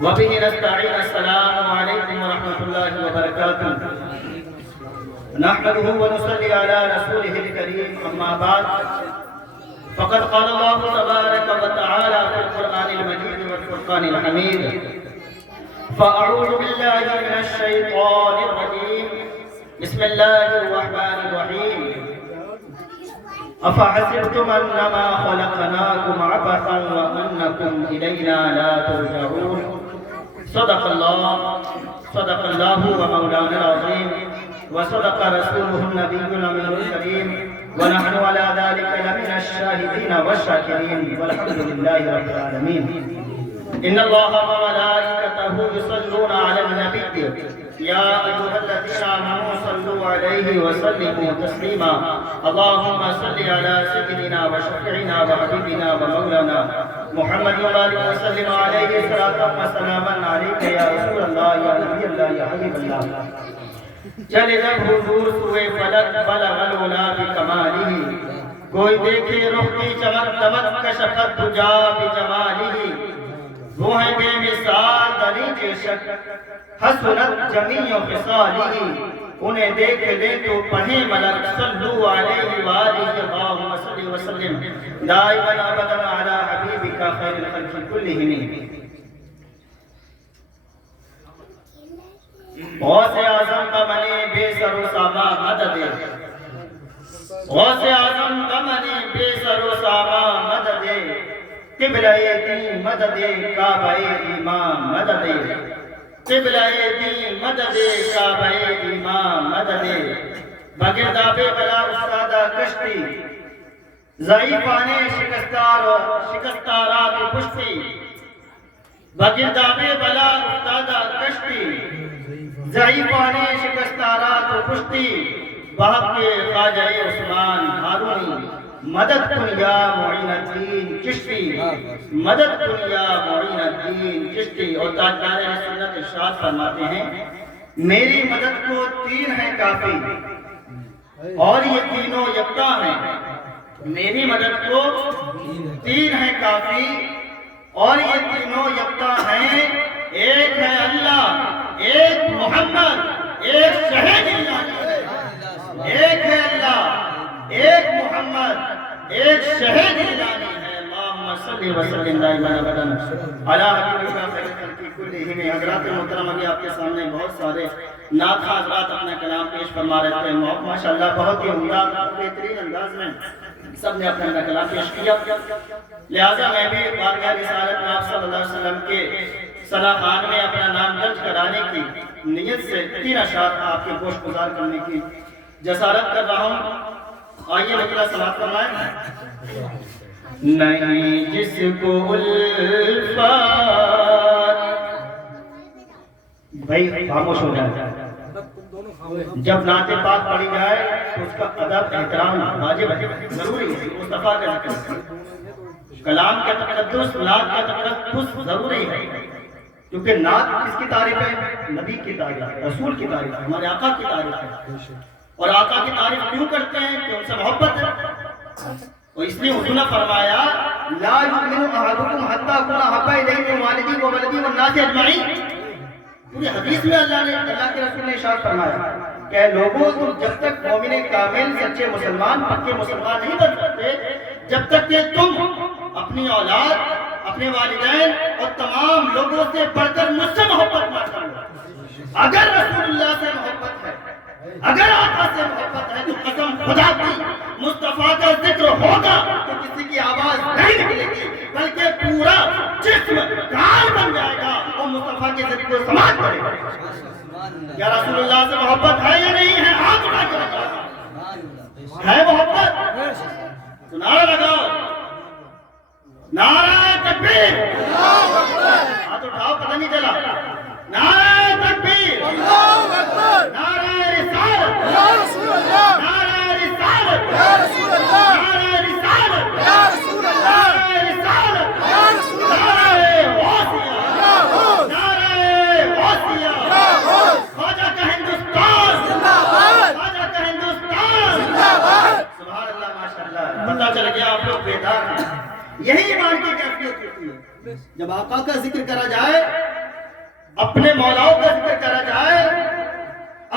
وبه نستعين. السلام عليكم ورحمة الله وبركاته. نحمده ونصلي على رسوله الكريم. أما بعد فقد قال الله تبارك وتعالى في القرآن المجيد والفرقان الحميد: فأعوذ بالله من الشيطان الرجيم. بسم الله الرحمن الرحيم. أفحسبتم أنما خلقناكم عبثا وأنكم إلينا لا ترجعون. صدق الله ومولانا العظيم، وصدق رسوله النبي الأمين الكريم، ونحن على ذلك لمن الشاهدين والشاكرين، والحمد لله رب العالمين. إن الله وملائكته يصلون على النبي يا أيها الذين آمنوا صلوا عليه وسلموا تسليما. اللهم صل على سيدنا وشفيعنا وحبيبنا ومولانا محمد وآله وسلم عليه صلاة وسلاما عليك يا رسول الله يا نبي الله يا حبيب الله. چلے جب حضور سوئے فلک بلغ العلا بکمالہ، کوئی دیکھے رخ کی چمک دمک کشفت دجا بجمالہ. وہ ہے بے مثال دریج شک حسنت جمیع خصالہ، انہیں دیکھ لے تو پڑھیں ملک صلو علیہ وآلہ. اللہم صلی وسلم دائما ابدا علی حبیبک خیر الخلق کلہم. غوث اعظم کا منی بے سر و ساما مدد، غوث اعظم کا منی بے سر و ساما مدد، قبلہ دین مدد کعبہ امام مدد، قبلہ دین مدد کعبہ امام مدد. بگرداب بلا استادہ کشتی، ضعیفان شکستارات پشتی. بگرداب بلا استادہ کشتی، ضعیفان شکستارات پشتی. بہت کے خواجہ عثمان ہارونی، مدد کن یا معین الدین چشتی، مدد کن یا معین الدین چشتی. اور تاجدار سنت ارشاد فرماتے ہیں میری مدد کو تین ہیں کافی اور یہ تینوں یکتا ہیں. میری مدد کو تین ہیں کافی اور یہ تینوں یکتا ہیں. ایک ہے اللہ، ایک محمد، ایک شہید اللہ. ایک ہے اللہ، ایک محمد، ایک شہید الہی ہے. اللہم صلی وسلم دائما ابدا علی حبیبک خیر الخلق کلہم. حضرات محترم، ابھی آپ کے سامنے بہت سارے نعت حضرات اپنا کلام پیش فرما رہے تھے. ماشاءاللہ بہت ہی عمدہ بہترین انداز میں سب نے اپنا کلام پیش کیا. لہذا میں بھی بارگاہ رسالت میں آپ صلی اللہ علیہ وسلم کے ثنا خوان میں اپنا نام درج کرانے کی نیت سے تین اشعار آپ کے گوش گزار کرنے کی جسارت کر رہا ہوں. آئیے میرا سماعت فرمائیں. نہیں جس کو الفات، بھائی خاموش ہو جائے. جب نعت پاک پڑھی جائے تو اس کا ادب احترام واجب ہے، ضروری ہے. مصطفیٰ کا ذکر، کلام کا تقدس، نعت کا تقدس ضروری ہے. کیونکہ نعت کس کی تعریف ہے؟ نبی کی تعریف ہے، رسول کی تعریف ہے، ہمارے آقا کی تعریف ہے. اور آقا کی تعریف کیوں کرتے ہیں؟ کہ ان سے محبت ہے. اور اس لیے حضور نے فرمایا لا یؤمن احدکم حتی اکون احب الیہ من والدی و ولدی والناس اجمعین. پوری حدیث میں اللہ کے رسول نے ارشاد فرمایا کہ لوگوں تم جب تک مومن کامل سچے مسلمان پکے مسلمان نہیں بن سکتے جب تک کہ تم اپنی اولاد، اپنے والدین اور تمام لوگوں سے بڑھ کر مجھ سے محبت نہ کرو. اگر رسول اللہ سے محبت ہے، اگر آقا سے محبت ہے تو قسم خدا کی مصطفیٰ کا ذکر ہوگا تو کسی کی آواز نہیں نکلے گی، بلکہ پورا جسم کار بن جائے گا اور مصطفیٰ کے ذکر کو سماعت کرے گا. کیا رسول اللہ سے محبت ہے یا نہیں ہے؟ ہاتھ اٹھا کے بتاؤ. ہے محبت؟ تو نعرہ لگاؤ، نعرہ تکبیر. ہاتھ اٹھاؤ، پتہ نہیں چلا. نعرہ تکبیر، نعرہ رسالت، نعرہ رسالت، نعرہ رسالت، نعرہ رسالت، نعرہ غوثیہ، نعرہ غوثیہ. خواجہ کا ہندوستان، خواجہ کا ہندوستان. سبحان اللہ، ماشاءاللہ. پتہ چل گیا آپ لوگ بیدار ہیں. یہی ایمان کی کیفیت ہوتی ہے. جب آقا کا ذکر کرا جائے اپنے مولاؤں کا ذکر کرا جائے،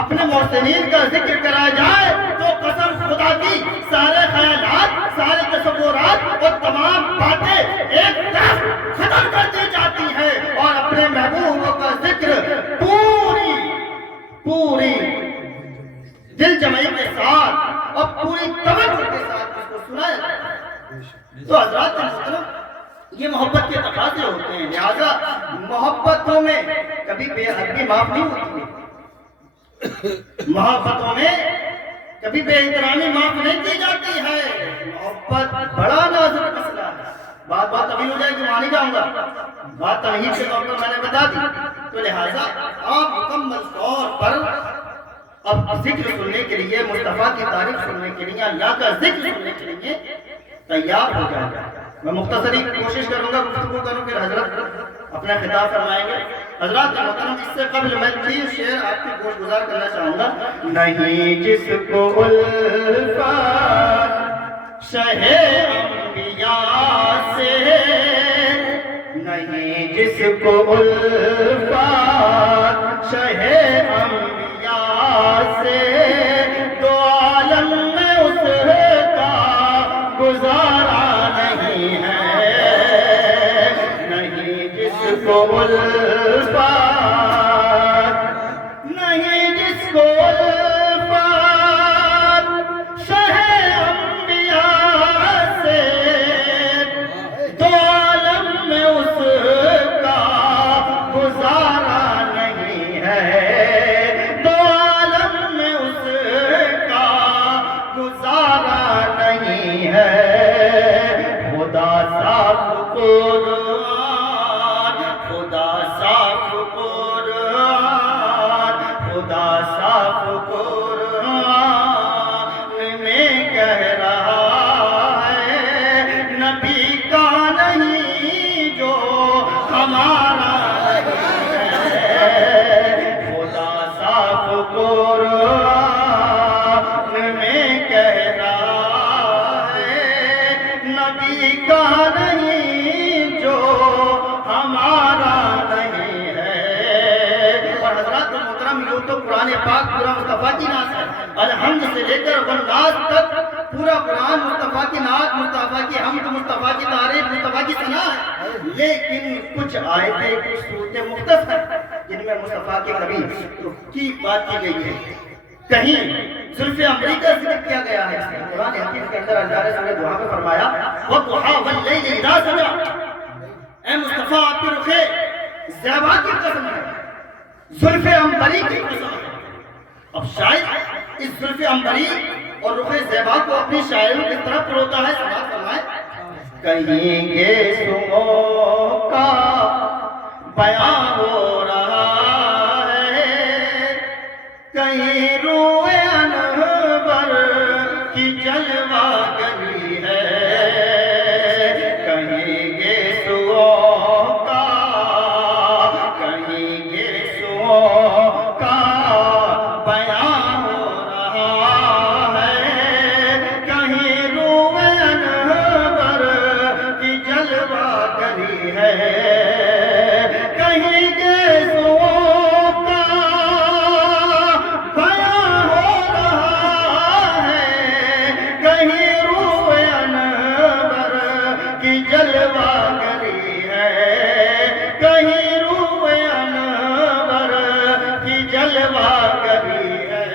اپنے محسنین کا ذکر کرا جائے تو قسم خدا کی سارے خیالات، سارے تصورات اور تمام باتیں ایک طرف ختم کر دی جاتی ہیں اور اپنے محبوبوں کا ذکر پوری دل جمعی کے ساتھ اور پوری توجہ کے ساتھ اس کو سنایا جاتا ہے۔ تو حضرات محترم، یہ محبت کے تقاضے ہوتے ہیں، لہذا محبتوں میں کبھی بے حدی معاف نہیں ہوتی، محبتوں میں کبھی بے احترامی معاف نہیں کی جاتی ہے۔ محبت بڑا نازک مسئلہ ہے، بات طویل ہو جائے گی، وہاں نہیں جاؤں گا، بات تمہید کے طور پر میں نے بتا دی۔ تو لہٰذا آپ مکمل طور پر اب ذکر سننے کے لیے، مصطفیٰ کی تعریف سننے کے لیے، اللہ کا ذکر سننے کے لیے تیار ہو جائے۔ میں مختصری کوشش کروں گا گفتگو کروں، پھر حضرت اپنا خطاب فرمائیں گے۔ حضرات محترم، اس سے قبل میں 3 شعر آپ کی گوش گزار کرنا چاہوں گا۔ نہیں جس کو الفت شہ انبیاء سے، نہیں جس کو الفت شہ انبیاء سے، دو عالم میں اس کا گزارا نہیں ہے، نہیں جس کو الفت، نہیں جس کو الفت شہ انبیاء سے، دو عالم میں اس کا گزارا نہیں ہے، دو عالم میں اس کا گزارا نہیں ہے۔ خدا صاف قرآن، خدا صاف قرآن، خدا صاف قرآن میں کہہ رہا ہے، نبی کا نہیں جو ہمارا ہے۔ خدا صاف قرآن میں کہہ رہا ہے، نبی کا نہیں جو ہمارا نہیں ہے۔ اور حضرات محترم، یوں تو قرآن پاک پورا مصطفیٰ کی نعت ہے، الحمد سے لے کر والناس تک پورا قرآن مصطفیٰ کی نعت، مصطفیٰ کی حمد، مصطفیٰ کی تعریف، مصطفیٰ کی ثنا ہے۔ لیکن کچھ آیتیں، کچھ صورتیں مختصر ہیں جن میں مصطفیٰ کے کبھی کی بات کی گئی ہے، کہیں زلف عمری کا ذکر کیا گیا ہے۔ قرآن حکیم کے اندر اللہ نے سورہ دعا میں فرمایا وَالضُّحَىٰ وَاللَّيْلِ إِذَا سَجَىٰ، اے مصطفیٰ آپ کے رخ زیبا کی قسم ہے، زلف عمری کی قسم ہے۔ اب شاید اس زلف عمری اور رخ زیبا کو اپنی شاعروں کی طرف پروتا ہے، سماعت فرمائے۔ کہیں گے سمو کا بیان ہو رہا ہے، کہیں روئے انور کی جلوہ گری ہے، کہیں گے سو کا، کہیں گے سو کا بیان ہو رہا ہے، کہیں روئے انور کی جلوہ گری ہے، کہیں گے سو کا بیان ہو رہا ہے، کہیں روئے انور کی جلوہ گری ہے، کہیں روئے انور کی جلوہ گری ہے۔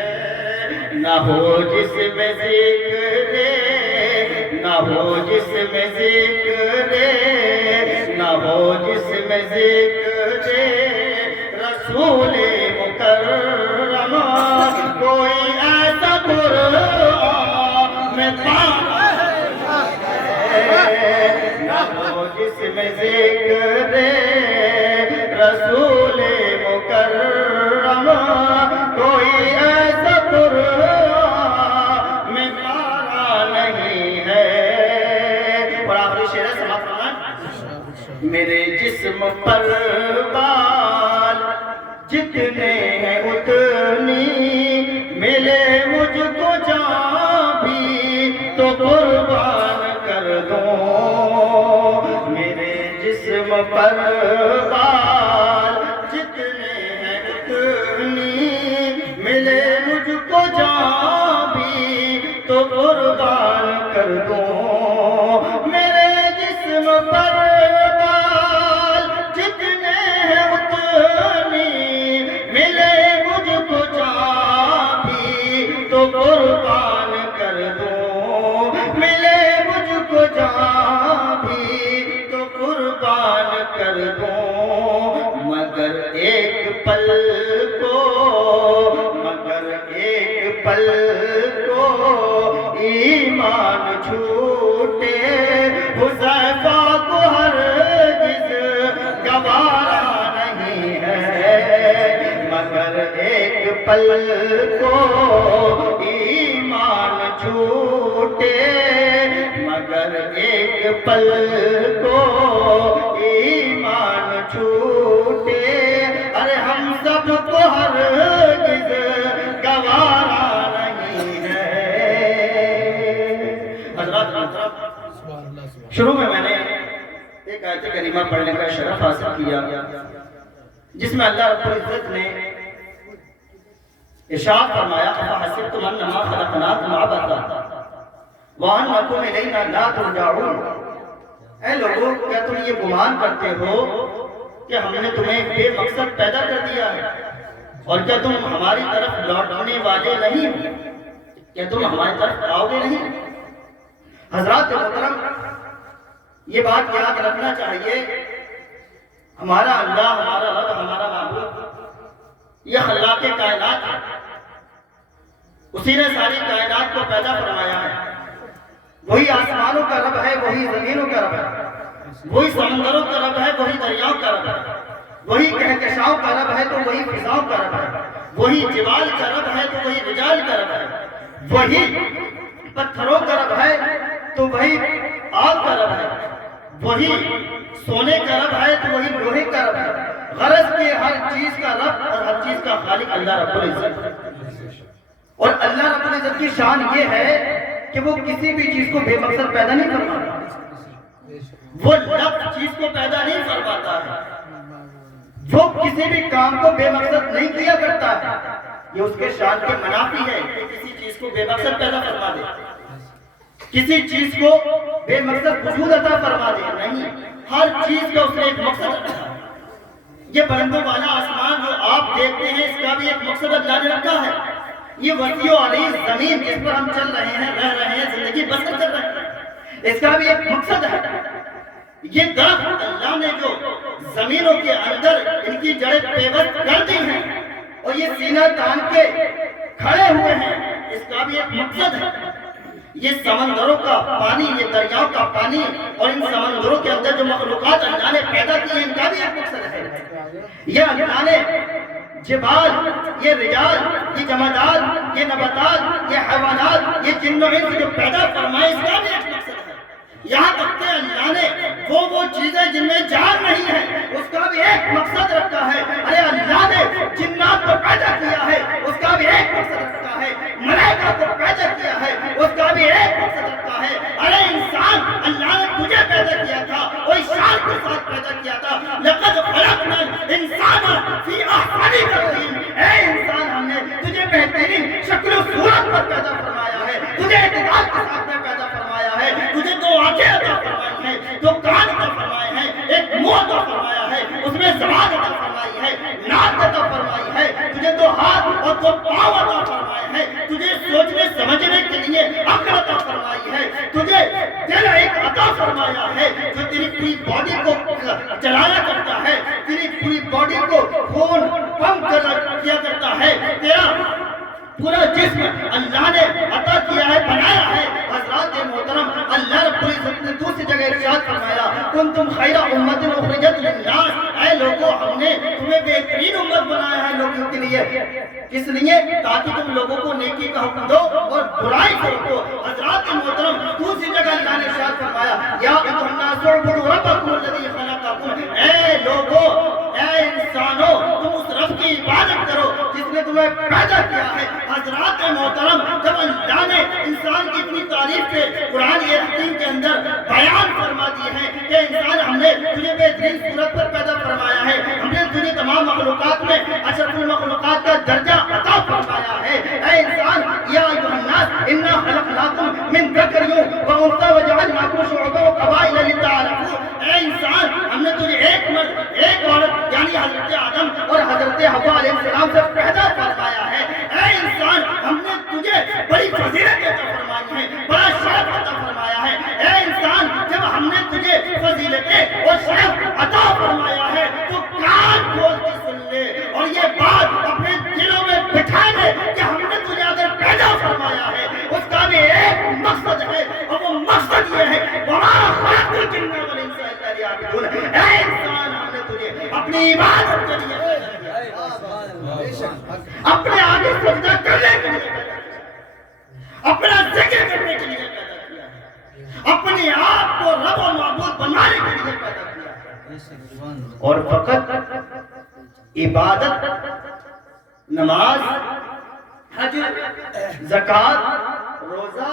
نہ ہو جس میں ذکر، نہ ہو جس میں ذکر، نہ ہو جس میں ذکر رسول مکرم، کوئی ایسا قرآن میں نہ ہو جس میں ذکر رسول مکرم، کوئی ایسا قرآن میں پارا نہیں ہے۔ اور آخری شعر ہے، سماعت فرمائیں۔ میرے جسم پر بال جتنے ہیں اتنی ملے مجھ کو جان بھی تو قربان کر دوں، میرے جسم پر بال جتنے کر دوں مگر ایک پل کو، مگر ایک پل کو ایمان چھوٹے حذیفہ کو ہرگز گوارا نہیں ہے، مگر ایک پل کو ایمان چھوٹے، مگر ایک پل کو ایمان چھوٹے، ارے ہم سب کو ہرگز گوارا نہیں ہے۔ حضرات شروع میں نے ایک آیت کریمہ پڑھنے کا شرف حاصل کیا جس میں اللہ رب العزت نے ارشاد فرمایا أَفَحَسِبْتُمْ أَنَّمَا خَلَقْنَاكُمْ عَبَثًا وَأَنَّكُمْ إِلَيْنَا لَا تُرْجَعُونَ، اے لوگوں کیا تم یہ گمان کرتے ہو کہ ہم نے تمہیں بے مقصد پیدا کر دیا ہے، اور کیا تم ہماری طرف لوٹنے والے نہیں، کیا تم ہماری طرف آؤ گے نہیں؟ حضرات محترم، یہ بات یاد رکھنا چاہیے، ہمارا اللہ، ہمارا رب، ہمارا معبود یہ خلاق کائنات ہے، اسی نے ساری کائنات کو پیدا فرمایا ہے، وہی آسمانوں کا رب ہے، وہی زمینوں کا رب ہے، وہی سمندروں کا رب ہے، وہی دریاؤں کا رب ہے، وہی کہکشاؤں کا رب ہے تو وہی فضاؤں کا رب ہے، وہی جبال کا رب ہے تو وہی رجال کا رب ہے، وہی پتھروں کا رب ہے تو وہی آگ کا رب ہے، وہی سونے کا رب ہے تو وہی لوہے کا رب ہے۔ غرض کے ہر چیز کا رب اور ہر چیز کا خالق اللہ رب العزت، اور اللہ رب العزت کی شان یہ ہے کہ وہ کسی بھی چیز کو بے مقصد پیدا نہیں فرماتا، وہ لفظ چیز کو پیدا نہیں فرماتا ہے، وہ کسی بھی کام کو بے مقصد نہیں کیا کرتا ہے، یہ اس کے شان کے منافی ہے کہ کسی چیز کو بے مقصد پیدا فرما دے، کسی چیز کو بے مقصد وجود عطا فرما دے، نہیں، ہر چیز کا اس نے ایک مقصد رکھا ہے۔ یہ بلندوں والا آسمان جو آپ دیکھتے ہیں اس کا بھی ایک مقصد اللہ نے رکھا ہے، یہ وسیع و عریض زمین جس پر ہم چل رہے ہیں، رہ رہے ہیں، زندگی بسر کر رہے ہیں، اس کا بھی ایک مقصد ہے۔ یہ درخت اللہ نے جو زمینوں کے اندر ان کی جڑیں پیوست کر دی ہیں اور یہ سینہ تان کے کھڑے ہوئے ہیں، اس کا بھی ایک مقصد ہے۔ یہ سمندروں کا پانی، یہ دریاؤں کا پانی اور ان سمندروں کے اندر جو مخلوقات اللہ نے پیدا کی ہیں ان کا بھی ایک مقصد ہے۔ یہ اللہ نے جبال، یہ رجال، یہ جمادات، یہ نباتات، یہ حیوانات، یہ جن و انس جو پیدا فرمائے اس کا بھی ایک مقصد ہے۔ یہاں تک کہ اللہ نے وہ چیزیں جن میں جان نہیں ہے اس کا بھی ایک مقصد رکھا ہے۔ ارے اللہ نے جنات کو پیدا کیا ہے اس کا بھی ایک مقصد رکھا ہے، ملائکہ کو پیدا کیا ہے اس کا بھی ایک مقصد رکھا ہے۔ ارے انسان، اللہ نے تجھے پیدا کیا تھا، وہ شان کے ساتھ پیدا کیا تھا، لقد خلقنا الانسان فی احسن تقویم، اے انسان ہم نے تجھے بہترین شکل و صورت پر پیدا فرمایا ہے، تجھے اعتدال کے ساتھ میں پیدا فرمایا ہے، تجھے دو آنکھیں عطا فرمائی ہیں، دو کان عطا فرمائے ہیں، ایک منہ عطا فرمایا ہے، اس میں زبان عطا فرمائی ہے، ناک عطا فرمائی ہے، تجھے دو ہاتھ اور دو پاؤں عطا فرمائے ہیں، تجھے سوچنے سمجھنے کے لیے عقل عطا فرمائی ہے، تجھے دل ایک عطا فرمایا ہے جو تیری پوری باڈی کو چلایا کرتا ہے، تیری پوری باڈی کو خون پمپ کیا کرتا ہے، تیرا پورا جسم اللہ نے عطا کیا ہے، بنایا ہے۔ حضرات محترم، اللہ رب العزت نے دوسری جگہ ارشاد فرمایا کنتم خیر امت اخرجت للناس، اے لوگوں ہم نے تمہیں بہترین امت بنایا ہے لوگوں کے لیے، کس لیے؟ تاکہ تم لوگوں کو نیکی کا حکم دو اور برائی سے روکو۔ حضرات محترم، دوسری جگہ اللہ نے ارشاد فرمایا یا ایھا الناس اعبدوا ربکم الذی خلقکم، اے لوگوں، اے انسانوں، تم اس رب کی عبادت کرو جس نے تمہیں پیدا کیا ہے۔ حضرات محترم، جب اللہ نے انسان کی اتنی تعریف سے قرآن حکیم کے اندر بیان فرما دی ہے کہ انسان ہم نے تجھے بہترین صورت پر پیدا فرمایا ہے، ہم نے تجھے تمام مخلوقات میں اشرف المخلوقات کا درجہ عطا فرمایا ہے، اے انسان یا ایھا الناس انا خلقناکم من ذکر وانثی وجعلناکم شعوبا وقبائل لتعارفوا، اے انسان ہم نے تجھے ایک مرد ایک عورت یعنی حضرت آدم اور حضرت حوا علیہ السلام سے پیدا فرمایا ہے، اے انسان ہم نے تجھے بڑی فضیلت عطا فرمائی ہے، بڑا شرف عطا فرمایا ہے، اے انسان جب ہم نے تجھے فضیلتیں اور شرف عطا فرمایا ہے تو کان کھول کے سن لے اور یہ بات اپنے دلوں میں بٹھا لے کہ ہم نے تجھے اگر پیدا فرمایا ہے اس کا بھی ایک مقصد ہے اور وہ مقصد یہ ہے وَمَا خَلَقْتُ الْجِنَّ وَالْإِنسَ إِلَّا لِيَعْبُدُونِ اے انسان ہم نے تجھے اپنی عبادت کے لیے پیدا کیا، اپنے آگے سجدہ کرنے کے لیے پیدا کیا، اپنا ذکر کرنے کے لیے پیدا کیا، اپنے آپ کو رب و معبود بنانے کے لیے پیدا کیا، اور فقط عبادت، نماز، حج، زکوٰۃ، روزہ،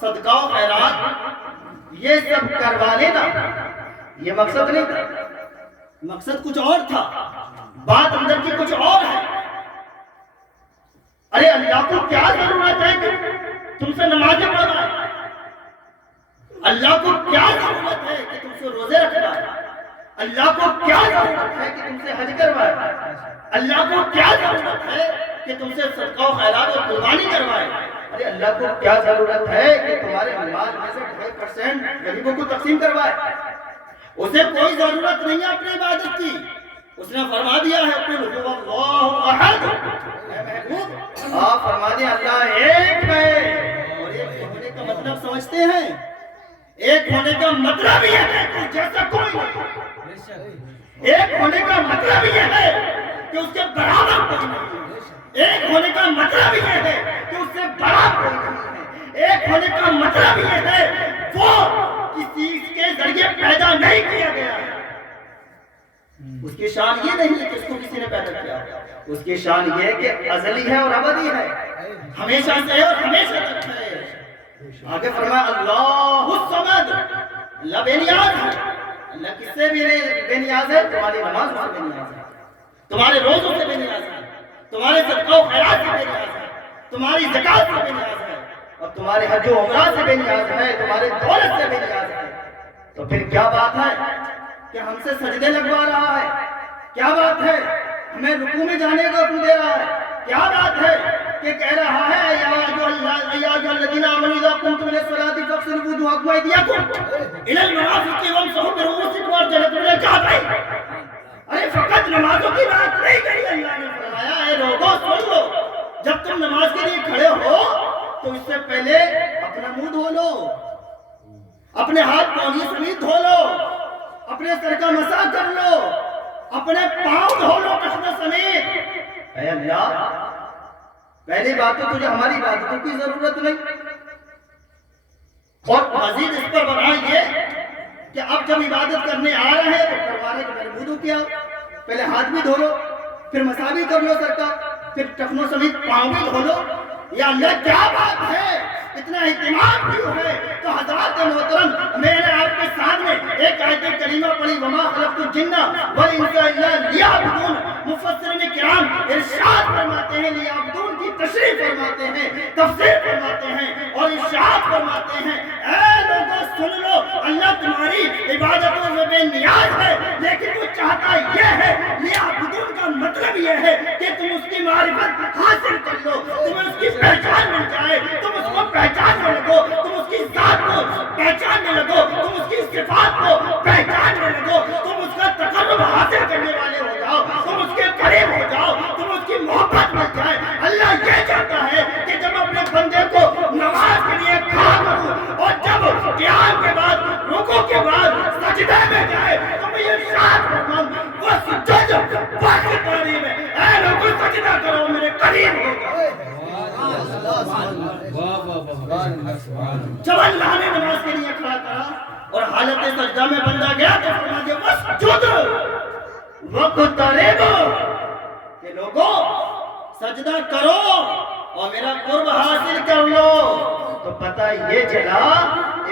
صدقہ و خیرات یہ سب کروا لینا یہ مقصد نہیں تھا، مقصد کچھ اور تھا، بات اندر کی کچھ اور ہے۔ ارے اللہ کو کیا ضرورت ہے کہ تم سے نمازیں پڑھوائے؟ اللہ کو کیا ضرورت ہے کہ تم سے روزے رکھوائے؟ اللہ کو کیا ضرورت ہے کہ تم سے حج کروائے؟ اللہ کو کیا ضرورت ہے کہ تم سے صدقہ و خیرات اور قربانی کروائے؟ ارے اللہ کو کیا ضرورت ہے کہ تمہارے مال میں سے 2.5% غریبوں کو تقسیم کروائے؟ اسے کوئی ضرورت نہیں ہے اپنی عبادت کی، اس نے فرما دیا ہے قُلْ هُوَ اللَّهُ أَحَدٌ، اے محبوب آپ فرما دیں اللہ ایک ہے، اور ایک ہونے کا مطلب سمجھتے ہیں؟ ایک ہونے کا مطلب یہ ہے کہ جیسا کوئی نہیں، ایک ہونے کا مطلب یہ ہے کہ اس کے برابر کوئی نہیں، ایک ہونے کا مطلب یہ ہے کہ اس سے بڑا کوئی نہیں ہے، ایک ہونے کا مطلب یہ ہے وہ کسی کے ذریعے پیدا نہیں کیا گیا ہے، اس کی شان یہ نہیں ہے کہ اس کو کسی نے پیدا کیا، اس کی شان یہ ہے کہ ازلی ہے اور ابدی ہے، ہمیشہ سے ہے اور ہمیشہ تک ہے۔ آگے فرمایا اللہ الصمد، اللہ بے نیاز ہے، اللہ کس سے بھی بے نیاز ہے؟ تمہاری نماز سے بے نیاز ہے، تمہارے روزوں سے بے نیاز ہے، تمہارے صدقہ و خیرات سے بے نیاز ہے، تمہاری زکوٰۃ سے بے نیاز ہے، اور تمہارے حج و عمرہ سے بے نیاز ہے، تمہارے دولت سے بے نیاز ہے۔ تو پھر کیا بات ہے کہ ہم سے سجدے لگوا رہا ہے؟ کیا بات ہے ہمیں رکوع میں جانے کا حکم دے رہا ہے؟ کیا بات ہے کہ کہہ رہا ہے یا ایھا الذین آمنوا اذا قمتم الی الصلاۃ فاغسلوا وجوہکم وایدیکم الی المرافق وامسحوا برؤوسکم وارجلکم الی الکعبین؟ ارے فقط نمازوں کی بات نہیں کہی، اللہ نے فرمایا اے لوگوں سن لو، جب تم نماز کے لیے کھڑے ہو تو اس سے پہلے اپنا منہ دھو لو، اپنے ہاتھ پاؤں سمیت دھو لو، اپنے سر کا مسح کر لو، اپنے پاؤں دھو لو کفن سمیت۔ اے اللہ پہلی بات تو تجھے ہماری عبادتوں کی ضرورت نہیں، اور مزید اس پر بڑھا یہ کہ اب جب عبادت کرنے آ رہے ہیں تو فرمانے کے پہلے منہ دھو کیا، پہلے ہاتھ بھی دھو لو، پھر مسح بھی کر لو سر کا، پھر ٹخنوں سمیت پاؤں بھی دھو لو۔ یا اللہ کیا بات ہے، اتنا اہتمام کیوں ہے؟ تو حضرات محترم میرے آپ کے سامنے ایک آیت کریمہ پڑھی وما خلقت الجن والانس الا لیعبدون، مفسرین کرام ارشاد فرماتے ہیں لیعبدون کی تشریح فرماتے ہیں، تفسیر فرماتے ہیں اور ارشاد فرماتے ہیں اے لوگوں سن لو، اللہ تمہاری عبادتوں میں بے نیاز ہے، لیکن وہ چاہتا یہ ہے لیعبدون کا مطلب یہ ہے کہ تم اس کی معرفت حاصل کر لو، تمہیں اس کی پہچان مل جائے، تم اس کو پہچاننے لگو، تم اس کی ذات کو پہچاننے لگو، تم اس کی صفات کو پہچاننے لگو، تم اس کا تقرب حاصل کرنے والے ہو جاؤ، تم اس کے قریب ہو جاؤ، تم اس کی محبت مل جائے۔ اللہ یہ چاہتا ہے کہ جب اپنے بندے کو نماز کے لیے کھڑا کروں اور جب قیام کے بعد رکوع کے بعد سجدے میں جائے تو میں یہ ارشاد فرماؤں وہ سجدہ واقعی قریب ہے، اے لوگوں سجدہ کرو میرے قریب ہو جاؤ۔ جب اللہ نے نماز کے لیے کھڑا کرا اور حالت سجدہ میں بندہ گیا تو فرما دیا واسجد واقترب، کہ لوگوں سجدہ کرو اور میرا قرب حاصل کر لو۔ تو پتہ یہ چلا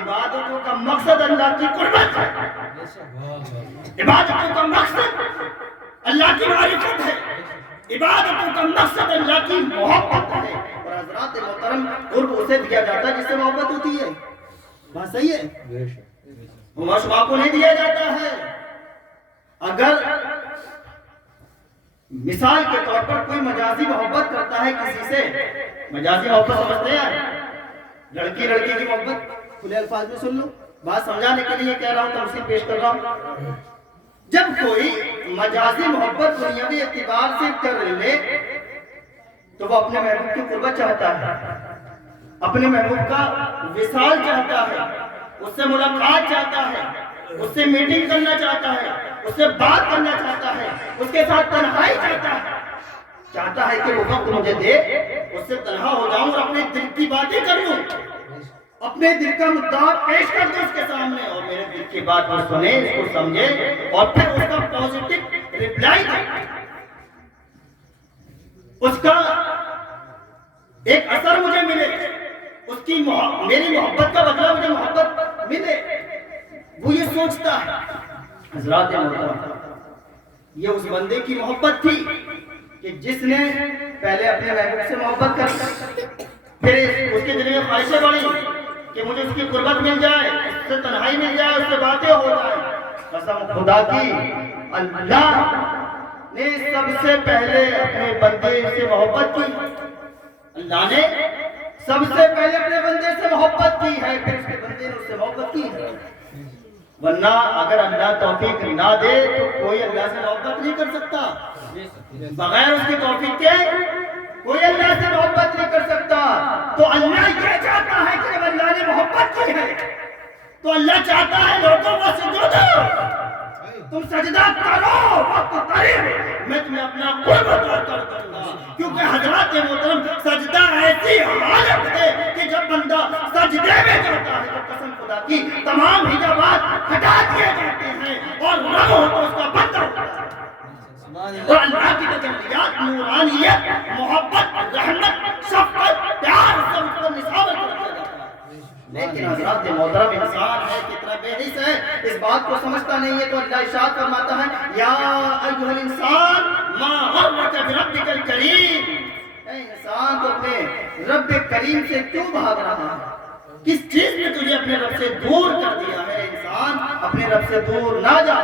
عبادتوں کا مقصد اللہ کی قربت ہے، عبادتوں کا مقصد اللہ کی معرفت ہے، عبادتوں کا مقصد اللہ کی محبت ہے۔ اور حضرات محترم قرب اسے دیا جاتا ہے جس سے محبت ہوتی ہے، بات صحیح ہے، مشبہ کو نہیں دیا جاتا ہے۔ اگر مثال کے طور پر کوئی مجازی محبت کرتا ہے کسی سے، مجازی محبت سمجھتے ہیں لڑکی لڑکی کی محبت، کھلے الفاظ میں سن لو، بات سمجھانے کے لیے کہہ رہا ہوں، تمثیل پیش کر رہا ہوں. جب کوئی مجازی محبت دنیاوی اعتبار سے کر لے تو وہ اپنے محبوب کی قربت چاہتا ہے، اپنے محبوب کا وصال چاہتا ہے، اس سے ملاقات چاہتا ہے، اس سے میٹنگ کرنا چاہتا ہے، اس سے بات کرنا چاہتا ہے، اس کے ساتھ تنہائی چاہتا ہے کہ وہ وقت مجھے دے، اس سے تنہا ہو جاؤں اور اپنے دل کی باتیں کر لوں، اپنے دل کا مدعا پیش کر دوں اس کے سامنے، اور میرے دل کی بات کو سنے، اس کو سمجھے، اور پھر اس کا پوزیٹو ریپلائی دے، اس کا ایک اثر مجھے ملے، اس کی میری محبت کا بدلہ مجھے محبت ملے. وہ یہ سوچتا ہے. حضرات محترم، یہ اس بندے کی محبت تھی کہ جس نے پہلے اپنے محبوب سے محبت کری، پھر اس کے دل میں خواہشیں بڑھی کہ مجھے اس کی قربت مل جائے، اس سے تنہائی مل جائے، اس سے باتیں ہو جائیں. قسم خدا کی، اللہ نے سب سے پہلے اپنے بندے سے محبت کی. اللہ نے سب سے پہلے اپنے بندے سے محبت کی ہے، پھر اس کے بندے نے اس سے محبت کی ہے. ورنہ اگر اللہ توفیق نہ دے تو کوئی اللہ سے محبت نہیں کر سکتا. بغیر اس کی توفیق کے کوئی اللہ سے محبت نہیں کر سکتا. تو اللہ یہ چاہتا ہے کہ جب اللہ نے محبت کی ہے تو اللہ چاہتا ہے لوگوں کو سجدو، تم سجدہ کرو، وقت قریب میں تمہیں اپنا قرب عطا کر دوں گا. کیونکہ حضرات محترم، سجدہ ایسی حالت ہے کہ جب بندہ سجدے میں جاتا ہے تو قسم خدا کی تمام حجابات ہٹا دیے جاتے ہیں اور رب ہو تو اس کا بندہ ہوتا ہے. اور اللہ کی تجلیات، نورانیت، محبت، رحمت، شفقت، پیار سب پر نثار کر دیا جاتا ہے. لیکن حضرات محترم، انسان ہے کتنا بے حس ہے، اس بات کو سمجھتا نہیں ہے. تو اللہ ارشاد فرماتا ہے، یا ایھا الانسان ما غرک بربک الکریم. اے انسان، تو اپنے رب کریم سے کیوں بھاگ رہا ہے؟ کس چیز نے تجھے اپنے رب سے دور کر دیا ہے؟ انسان اپنے رب سے دور نہ جا.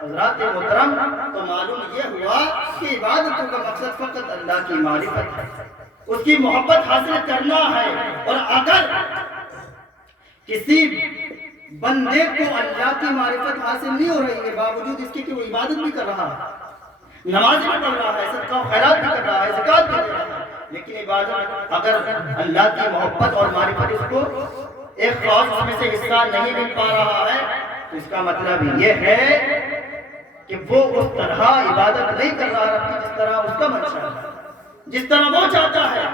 حضرات محترم، تو معلوم یہ ہوا کہ عبادتوں کا مقصد فقط اللہ کی معرفت ہے، اس کی محبت حاصل کرنا ہے. اور اگر کسی بندے کو اللہ کی معرفت حاصل نہیں ہو رہی ہے، باوجود اس کے کہ وہ عبادت بھی کر رہا ہے، نماز بھی پڑھ رہا ہے، صدقہ و خیرات بھی کر رہا ہے، زکات بھی دے رہا ہے، لیکن عبادت اگر اللہ کی محبت اور معرفت اس کو ایک خاص اس میں سے حصہ نہیں مل پا رہا ہے، تو اس کا مطلب یہ ہے کہ وہ اس طرح عبادت نہیں کر رہا رب کی جس طرح اس کا منشا ہے، جس طرح وہ چاہتا ہے.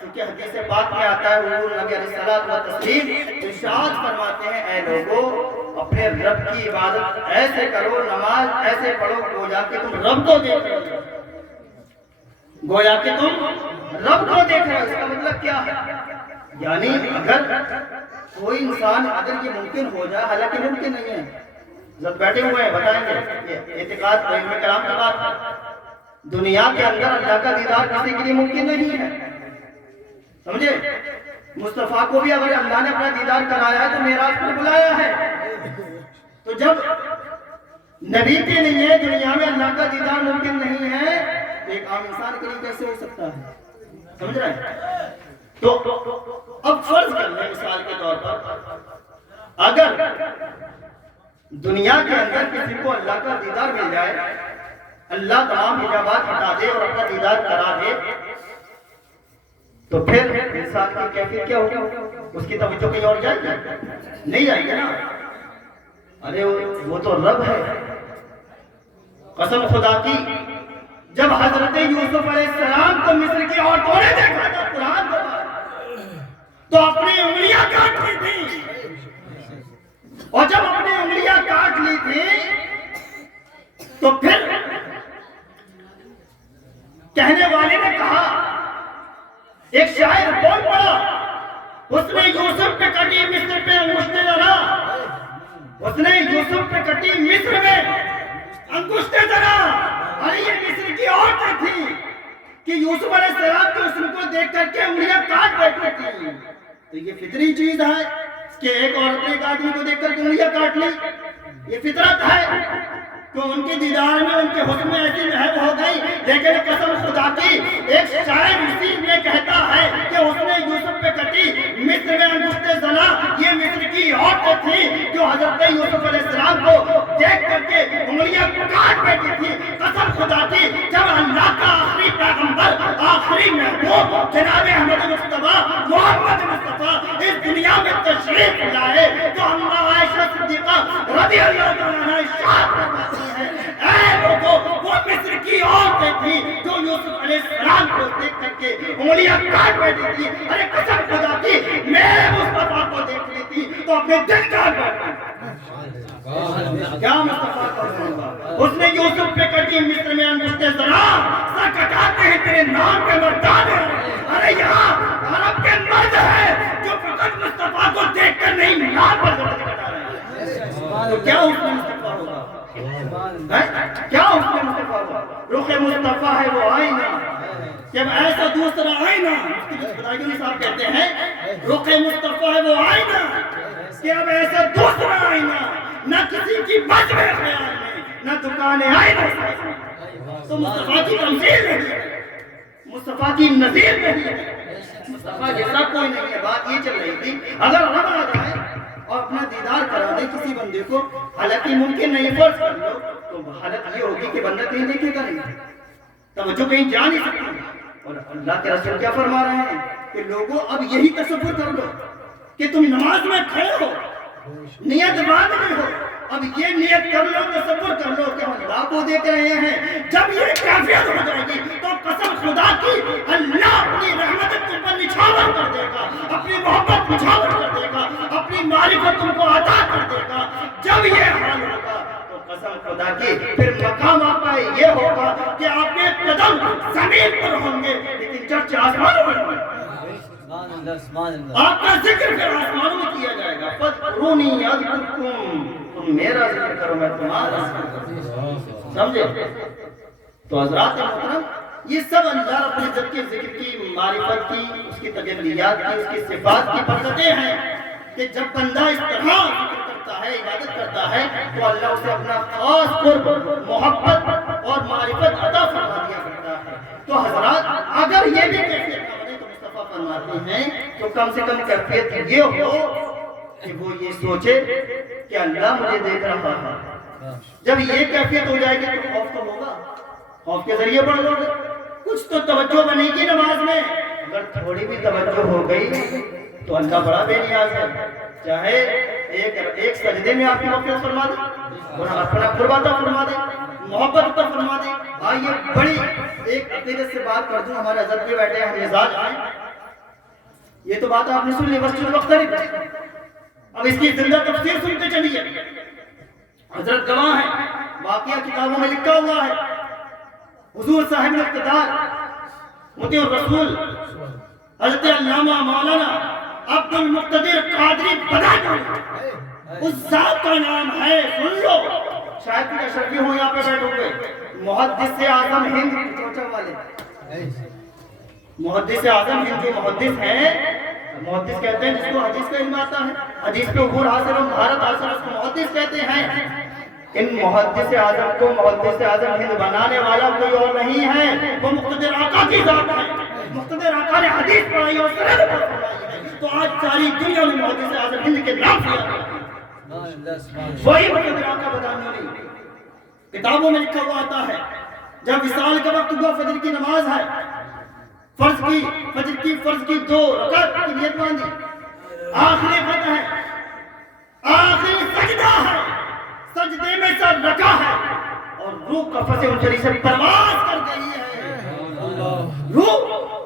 کیونکہ حدیث پاک میں آتا ہے، حضور نبی علیہ الصلوۃ والتسلیم ارشاد فرماتے ہیں، اے لوگوں اپنے رب کی عبادت ایسے کرو، نماز ایسے پڑھو، گویا کہ تم رب کو دیکھ رہے ہو، گویا کہ تم رب کو دیکھ رہے ہو. اس کا مطلب کیا ہے؟ یعنی اگر کوئی انسان، اگر یہ ممکن ہو جائے، حالانکہ ممکن نہیں ہے، جب بیٹھے ہوئے ہیں بتائیں گے، یہ اعتقاد علم کلام کی بات ہے. دنیا کے اندر اللہ کا دیدار کسی کے لیے ممکن نہیں ہے، سمجھے؟ مصطفیٰ کو بھی اگر اللہ نے اپنا دیدار کرایا ہے تو معراج پر بلایا ہے. تو جب نبی کے لیے دنیا میں اللہ کا دیدار ممکن نہیں ہے تو ایک عام انسان کے لیے کیسے ہو سکتا ہے؟ سمجھ رہے ہیں؟ تو اب فرض کر لیں مثال کے طور پر، اگر دنیا کے اندر کسی کو اللہ کا دیدار مل جائے، اللہ تمام حجابات ہٹا دے اور اپنا دیدار کرا دے، تو پھر انسان کی کیفیت کیا ہوگی؟ اس کی توجہ کہیں اور جائے گی؟ نہیں جائے گی نا. ارے وہ تو رب ہے. قسم خدا کی، جب حضرت یوسف علیہ السلام کو مصر کی عورتوں نے دیکھا تھا، قرآن تو اپنی انگلیاں کاٹ لی تھی، اور جب اپنی انگلیاں کاٹ لی تھی تو پھر کہنے والے نے کہا، ایک شاعر بول پڑا، اس نے یوسف پہ کٹی مصر پہ انگشتیں ذرا، اس نے یوسف پہ کٹی مصر میں انگشتیں ذرا. ارے یہ مصر کی عورتیں تھیں کہ یوسف علیہ السلام کے حسن کو دیکھ کر کے انگلیاں کاٹ بیٹھی تھیں. تو یہ فطری چیز ہے کہ ایک عورت نے ایک آدمی کو دیکھ کر کے انگلیاں کاٹ لی، یہ فطرت ہے. تو ان کے دیدار میں ان کے حسن میں ایسی محب ہو گئی. لیکن قسم خدا کی ایک شاعر اسی میں کہتا ہے کہ اس نے یوسف پہ کٹی مصر میں انگشت زنا. یہ مصر کی عورتیں تھیں جو حضرت یوسف علیہ السلام کو دیکھ کر کے انگلیاں کاٹ بیٹھی تھی. قسم خدا کی جب اللہ کا آخری پیغمبر آخری محبوب جناب احمد مصطفیٰ محمد مصطفیٰ اس دنیا میں تشریف لائے تو اللہ عائشہ صدیقہ رضی اللہ تعالیٰ عنہا ارشاد فرماتی ہے اے لوگوں وہ مصر کی عورتیں تھیں جو یوسف علیہ السلام کو دیکھ کر کے انگلیاں کاٹ بیٹھی تھی. ارے قسم خدا کی میں مصطفیٰ کو دیکھ لیتی تو اپنے دل کاٹ بیٹھتی. کیا مصطفیٰ کو سنوں گا. اس نے یوسف پہ کٹی مصر میں انگشت زنا. سر کٹاتے ہیں تیرے نام پہ مردان. ارے یہاں عرب کے مرد ہیں جو فقط مصطفیٰ کو دیکھ کر نہیں نام پر زندگی کٹا رہے ہیں. تو کیا اس میں مصطفیٰ ہوگا؟ کیا اس میں مصطفیٰ ہوگا؟ رخ مصطفیٰ ہے وہ آئینہ. جب ایسا دوسرا آئینہ خدایوں صاحب کہتے ہیں رخ مصطفیٰ ہے وہ آئینہ کہ اب ایسا دوسرا آئینہ نہ کسی کی بچ میں خیال میں نہ دکان آئینہ. تو مصطفیٰ کی تمثیل نہیں ہے, مصطفیٰ کی نظیر نہیں ہے, مصطفیٰ جیسا کوئی نہیں ہے. بات یہ چل رہی تھی اگر رب آ جائے اور اپنا دیدار کرا دے کسی بندے کو, حالانکہ ممکن نہیں, فرض کر لو, تو حالت یہ ہوگی کہ بندہ کہیں دیکھے گا نہیں, توجہ کہیں جا نہیں سکتی. اور اللہ کے رسول کیا فرما رہے ہیں کہ لوگوں اب یہی تصور کر لو کہ تم نماز میں کھڑے ہو, نیت بعد میں ہو, اب یہ نیت کر لو, تصور کر لو کہ ہم اللہ کو دیکھ رہے ہیں. جب یہ کیفیت ہو جائے گی تو قسم خدا کی اللہ اپنی رحمت تم پر نچھاور کر دے گا, اپنی محبت نچھاور کر دے گا, اپنی معرفت تم کو عطا کر دے گا. جب یہ حال ہوگا تو قسم خدا کی پھر مقام آپ کا یہ ہوگا کہ آپ کے قدم زمین پر ہوں گے لیکن چرچ آسمانوں میں ہوں گے. آپ کا ذکر پھر آسمانوں میں کیا جائے گا. فَاذْكُرُونِي أَذْكُرْكُمْ, تم میرا ذکر کرو میں تمہارا ذکر کروں. سمجھے؟ تو حضرات محترم یہ سب اللہ رب العزت کے ذکر کی, معرفت کی, اس کی تجلیات کی, اس کی صفات کی برکتیں ہیں کہ جب بندہ اس طرح ذکر کرتا ہے, عبادت کرتا ہے تو اللہ اسے اپنا خاص قرب, محبت اور معرفت عطا فرما دیا کرتا ہے. تو حضرات اگر یہ بھی کیفیت نہ بنے تو مصطفیٰ فرماتے ہیں تو کم سے کم کیفیت یہ ہو کہ وہ یہ سوچے کہ اللہ مجھے دیکھ رہا ہے. جب یہ کیفیت ہو جائے گی تو خوف تو ہوگا, خوف کے ذریعے پڑھ لو گے, کچھ تو توجہ بنے گی نماز میں. اگر تھوڑی بھی توجہ ہو گئی تو اللہ بڑا بے نیاز ہے, چاہے ایک سجدے میں آپ کی مغفرت فرما دے, اپنا قرب عطا فرما دے, محبت عطا فرما دے. آئیے بڑی ایک عقیدت سے بات کر دوں, ہمارے حضرت کے بیٹھے ہیں مزاج آئیں, یہ تو بات آپ نے سن لی مسجد المختلف, اب اس کی زندہ تفسیر سنتے چلیے. حضرت گواہ ہیں, واقعہ کتابوں میں لکھا ہوا ہے. حضور صاحب اقتدار مطیع الرسول حضرت علامہ مولانا عبد المقتدر قادری بنانی, اس ذات کا نام ہے, سن لو, شاید کہ اشرفی ہوں یہاں پہ بیٹھو گے, محدث اعظم ہند چوچا والے, محدث اعظم ہند جو محدث ہیں, محدث کہتے ہیں جس کو حدیث کا علم آتا ہے, حدیث پہ عبور حاصل و مہارت حاصل, اس کو محدث کہتے ہیں. ان محدث اعظم کو محدث اعظم ہند بنانے والا کوئی اور نہیں ہے, وہ مقتدر آقا کی ذات ہے. مقتدر آقا نے حدیث پڑھائی اور سند پڑھائی ہے, تو آج ساری دنیا میں محدث اعظم ہند کے نام سے وہی مقتدر آقا بتانے والی. کتابوں میں لکھا ہوا آتا ہے جب وصال کا وقت ہوا, فجر کی نماز ہے, فجر کی فرض کی 2 رکعت کی نیت باندھی, آخری خط ہے, آخری سجدہ ہے, سجدے میں سر رکھا ہے اور روح قفس انچری سے پرواز کر گئی ہے, روح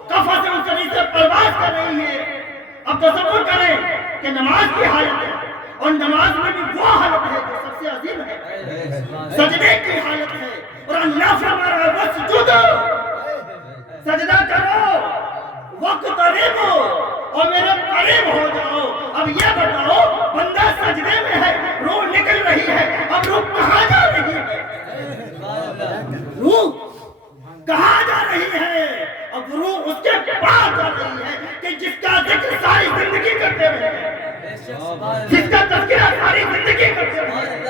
قفس انچری سے پرواز کر رہی ہے. اب تصور کریں کہ نماز کی حالت ہے, اور نماز میں بھی وہ حالت ہے جو سب سے عظیم ہے, سجدے کی حالت ہے, اور اللہ فرما رہا ہے وسجدوا, سجدہ کرو, وقت قریب ہو اور میرے قریب ہو جاؤ. اب یہ بتاؤ بندہ سجدے میں ہے, روح نکل رہی ہے, اب روح کہاں جا رہی ہے, روح کہاں جا رہی ہے, اب روح اس کے پاس جا رہی ہے کہ جس کا ذکر ساری زندگی کرتے رہے. جس کا تذکرہ ساری زندگی کرتے رہے،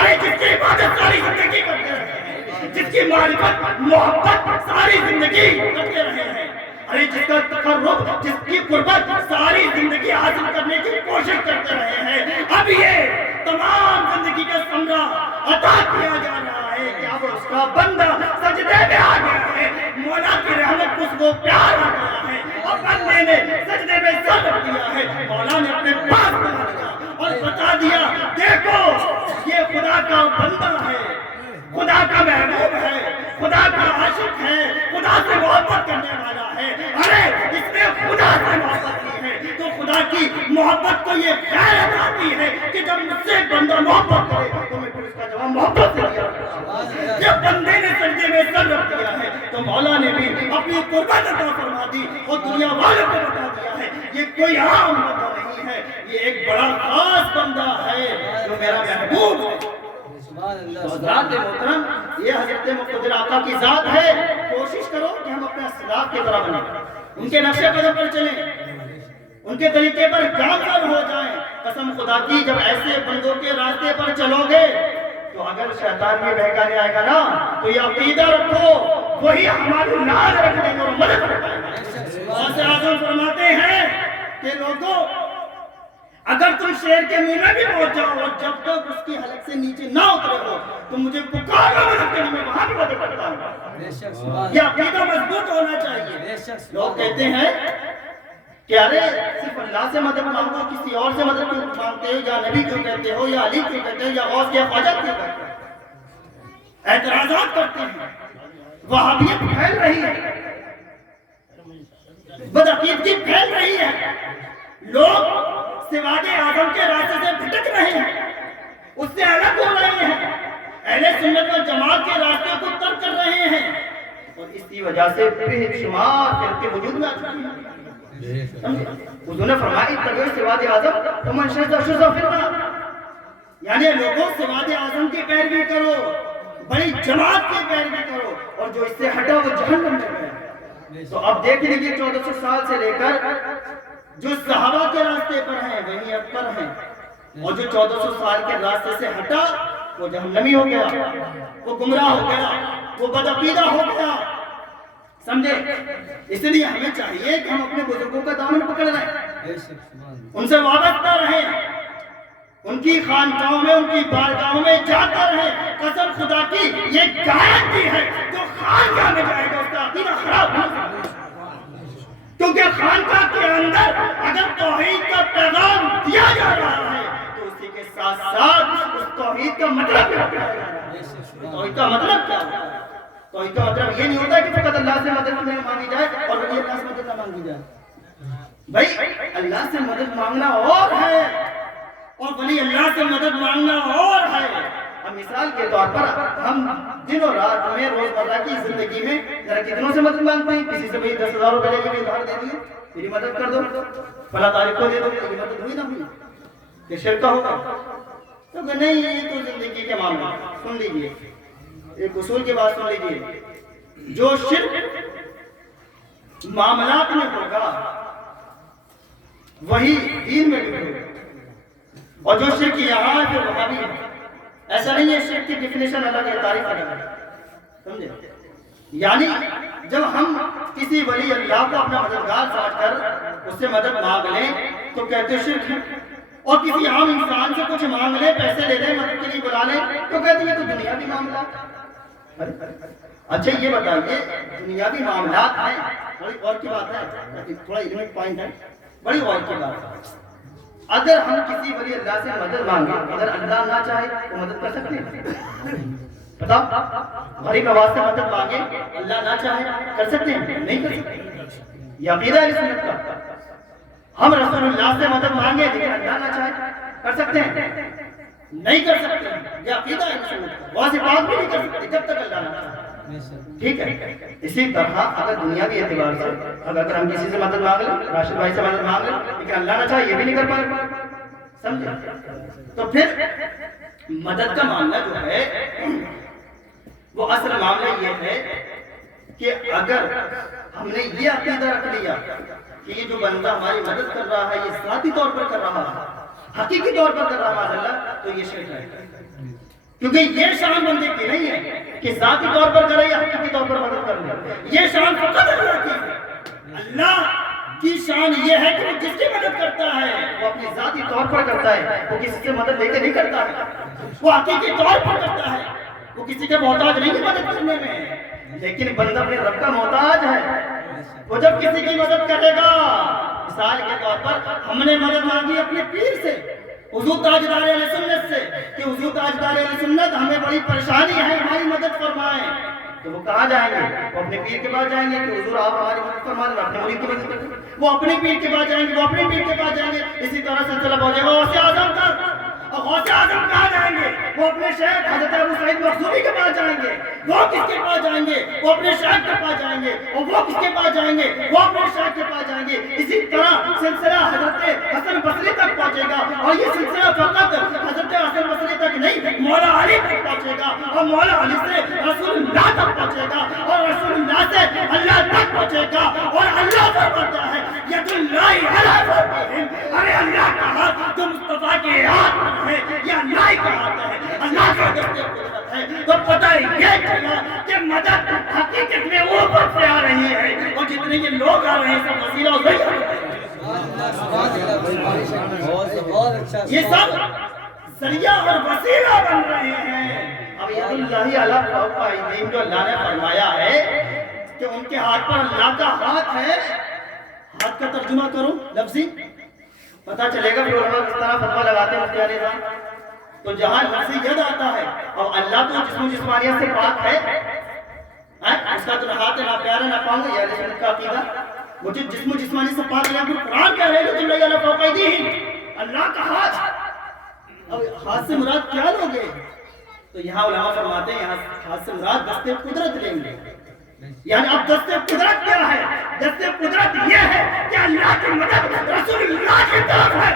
ارے جس کی عبادت ساری زندگی کرتے رہے، جس کی معرفت محبت ساری زندگی کرتے رہے ہیں، ارے جس کا تقرب، جس کی قربت ساری زندگی حاصل کرنے کی کوشش کرتے رہے ہیں، اب یہ تمام زندگی کا ثمرہ عطا کیا جا رہا ہے کہ اب اس کا بندہ سجدے میں آ گیا ہے، مولا کی رحمت کو اس کو پیار آ گیا ہے، اور بندے نے سجدے میں سر رکھ دیا ہے، مولا نے اپنے پاس بنا دیا اور بتا دیا دیکھو یہ خدا کا بندہ ہے، خدا کا محبوب ہے، خدا کا عاشق ہے، خدا سے محبت کرنے والا ہے، ارے اس نے خدا سے محبت کی ہے تو خدا کی محبت کو یہ غیرت آتی ہے کہ جب مجھ سے بندہ محبت کرے تو میں پھر اس کا جواب محبت سے دیا۔ جب بندے نے سجدے میں سر رکھ دیا ہے تو مولا نے بھی اپنی قربت عطا فرما دی اور دنیا والوں کو بتا دیا ہے یہ کوئی عام بندہ نہیں ہے، یہ ایک بڑا خاص بندہ ہے جو میرا محبوب ہے۔ حضرات محترم، یہ حضرت مقتدر آقا کی ذات ہے، کوشش کرو کہ ہم اپنے اسلاف کی طرح بنیں، ان کے نقش قدم پر چلیں، ان کے طریقے پر گامزن ہو جائیں۔ قسم خدا کی جب ایسے بندوں کے راستے پر چلو گے تو اگر شیطان بھی بہکانے آئے گا نا تو یہ عقیدہ رکھو وہی ہماری لاز رکھنے کو مدد کر پائے گا۔ غوث اعظم فرماتے ہیں کہ لوگوں اگر تم شیر کے منہ میں بھی پہنچ جاؤ اور جب تک اس کی حلق سے نیچے نہ اترے ہو تو مجھے پکارو مدد کرنے میں وہاں بھی مدد کرتا ہوں۔ یہ عقیدہ مضبوط ہونا چاہیے۔ لوگ کہتے ہیں کہ ارے صرف اللہ سے مدد مانگو، کسی اور سے مدد کیوں مانگتے ہو، یا نبی کیوں کہتے ہو، یا علی کیوں کہتے ہو، یا غوث یا خواجہ کیوں کہتے ہو؟ اعتراضات کرتے ہیں۔ وہابیت پھیل رہی ہے، بدعقیدگی پھیل رہی ہے، لوگ سواد اعظم کے راستے سے بھٹک رہے ہیں، اس سے الگ ہو رہے ہیں، اہل سنت والجماعت کے راستے کو ترک کر رہے ہیں، اور اس کی وجہ سے بے شمار فرقے وجود میں آ چکے ہیں۔ حضور نے فرمایا اتبعوا سواد اعظم فمن شذ شذ فی النار، یعنی لوگوں سواد اعظم کی پیروی کرو، بڑی جماعت کی پیروی کرو، اور جو اس سے ہٹا وہ جہنم میں گیا۔ تو اب دیکھ لیجیے 1400 سال سے لے کر جو صحابہ کے راستے پر ہیں وہی اب پر ہیں، اور جو 1400 سال کے راستے سے ہٹا وہ جہنمی ہو گیا، وہ گمراہ ہو گیا، وہ بدعقیدہ ہو گیا۔ سمجھے؟ اس لیے ہمیں چاہیے کہ ہم اپنے بزرگوں کا دامن پکڑ لیں، ان سے وابستہ رہیں، ان کی خانقاہوں میں، ان کی بارگاہوں میں جاتا رہیں۔ قسم خدا کی یہ گارنٹی ہے جو خانقاہ میں جائے گا اس کا عقیدہ خراب نہیں، کیونکہ خانقاہ کے اندر اگر توحید کا پیغام دیا جا رہا ہے تو اسی کے ساتھ ساتھ اس توحید کا مطلب کیا ہے؟ توحید کا مطلب کیا ہے؟ توحید کا مطلب یہ نہیں ہوتا کہ فقط اللہ سے مدد مانگی جائے اور ولی اللہ سے مدد نہ مانگی جائے۔ بھائی اللہ سے مدد مانگنا اور ہے اور ولی اللہ سے مدد مانگنا اور ہے۔ اب مثال کے طور پر ہم دن اور رات میں روزمرہ کی زندگی میں ذرا کتنوں سے مدد مانگتے ہیں؟ کسی سے بھائی 10,000 روپے لے کے ادھار دے دیے، میری مدد کر دو، فلاں تاریخ کو دے دو، میری مدد ہوئی نہ ہوئی، یہ شرک ہوگا؟ تو نہیں، یہ تو زندگی کے معاملے۔ سن لیجیے ایک اصول کی بات، سن لیجیے، جو شرک معاملات میں ہوگا وہی دین میں بھی ہوگا، اور جو شرک یہاں ہے وہ وہاں بھی ہے۔ ایسا نہیں ہے شرک کی ڈیفینیشن الگ ہے، تعریف الگ ہے، سمجھے؟ یعنی جب ہم کسی ولی اللہ کو اپنا مددگار سمجھ کر اس سے مدد مانگ لیں تو کہتے شرک ہے، اور کسی عام انسان سے کچھ مانگ لیں، پیسے لے لیں، مدد کے لیے بلا لیں تو کہتے ہیں تو دنیاوی معاملات۔ اچھا یہ بتائیے دنیاوی معاملات ہیں، بڑی غور کی بات ہے، تھوڑا ایلیمنٹ پوائنٹ ہے، بڑی غور کی بات ہے۔ اگر ہم کسی ولی اللہ سے مدد مانگیں، اگر اللہ نہ چاہے تو مدد کر سکتے ہیں؟ بتاؤ، غریب آواز سے مدد مانگیں، اللہ نہ چاہے کر سکتے ہیں؟ نہیں کر سکتے۔ یہ عقیدہ ہے سنت کا۔ ہم رسول اللہ سے مدد مانگیں لیکن اللہ نہ چاہے کر سکتے ہیں؟ نہیں کر سکتے، یہ عقیدہ ہے سنت کا۔ غوث پاک بھی نہیں کر سکتے جب تک اللہ نہ چاہے، ٹھیک ہے؟ اسی طرح اگر دنیاوی اعتبار سے اگر ہم کسی سے مدد مانگ لیں، راشد بھائی سے مدد مانگ لیں لیکن اللہ نہ چاہے یہ بھی نہیں کر پائے، سمجھے؟ تو پھر مدد کا معاملہ جو ہے وہ اصل معاملہ یہ ہے کہ اگر ہم نے یہ عقیدہ رکھ لیا کہ یہ جو بندہ ہماری مدد کر رہا ہے یہ ذاتی طور پر کر رہا ہے حقیقی طور پر کر رہا ہے معاذ تو یہ شرک ہے، کیونکہ یہ شان بندے کی نہیں ہے کہ ذاتی طور پر کرے یا حقیقی طور پر مدد کر لے، یہ شان فقط اللہ کی ہے۔ اللہ کی شان یہ ہے کہ وہ جس کی مدد کرتا ہے وہ اپنی ذاتی طور پر کرتا ہے، وہ کسی سے مدد لے کے نہیں کرتا ہے، وہ حقیقی طور پر کرتا ہے، وہ کسی کے محتاج نہیں ہے مدد کرنے میں، لیکن بندہ اپنے رب کا محتاج ہے۔ وہ جب کسی کی مدد کرے گا، مثال کے طور پر ہم نے مدد مانگی اپنے پیر سے، حضور تاجدار اہل سنت سے، کہ حضور تاجدار اہل سنت ہمیں بڑی پریشانی ہے، ہماری مدد فرمائیں، تو وہ کہاں جائیں گے؟ وہ اپنے پیر کے پاس جائیں گے کہ حضور آپ ہماری مدد فرمائیں، اپنے مرید کی مدد کریں، وہ اپنے پیر کے پاس جائیں گے، وہ اپنے پیر کے پاس جائیں گے، اسی طرح سلسلہ پہنچے گا غوث اعظم تک۔ اور غوث اعظم کہاں جائیں گے؟ وہ اپنے شیخ حضرت ابو سعید مخزومی کے پاس جائیں گے، وہ کس کے پاس جائیں گے؟ وہ اپنے شیخ کے پاس جائیں گے، اور وہ کس کے پاس جائیں گے؟ وہ اپنے شیخ کے پاس جائیں گے۔ اسی طرح سلسلہ حضرت حسن بصری تک پہنچے گا، اور یہ سلسلہ فقط حضرت حسن بصری تک نہیں، مولا علی تک پہنچے گا، اور مولا علی سے رسول اللہ تک پہنچے گا، اور رسول اللہ سے اللہ تک پہنچے گا، اور اللہ فرماتا ہے ید اللہ علی فرقہم، ارے اللہ کا ہاتھ جو مصطفیٰ کے ہاتھ میں ہے، یہ اللہ ہی کا ہاتھ ہے، اللہ کا دستے قدرت ہے۔ تو پتہ یہ چلا کہ مدد حقیقت میں وہ اوپر سے آ رہی ہے، اور جتنے یہ لوگ آ رہے ہیں سب وسیلہ اور ذریعہ یہ سب ذریعہ اور وسیلہ بن رہے ہیں۔ اب ید اللہ علی فوق ایدیہم جو اللہ نے فرمایا ہے کہ ان کے ہاتھ پر اللہ کا ہاتھ ہے، ہاتھ کا ترجمہ کرو لفظی، پتہ چلے گا کہ علماء کس طرح فتویٰ لگاتے ہیں مفتی علی صاحب۔ تو جہاں لفظی ید آتا ہے اور اللہ تو جسم و جسمانیت سے پاک ہے، اس کا تو نہ ہاتھ ہے نہ پیار ہے نہ پاؤں ہے، یہ اہل سنت کا عقیدہ، مجھے جسم و جسمانی سے پاک ہے، قرآن کہہ رہے ہیں کہ اللہ فوق ایدیہم، اللہ کا ہاتھ۔ اب ہاتھ سے مراد کیا لوگے؟ تو یہاں علماء فرماتے ہیں یہاں ہاتھ سے مراد دست قدرت لیں گے، یعنی اب دست قدرت کیا ہے؟ دست قدرت یہ ہے کہ اللہ کی مدد رسول اللہ کی طرف ہے،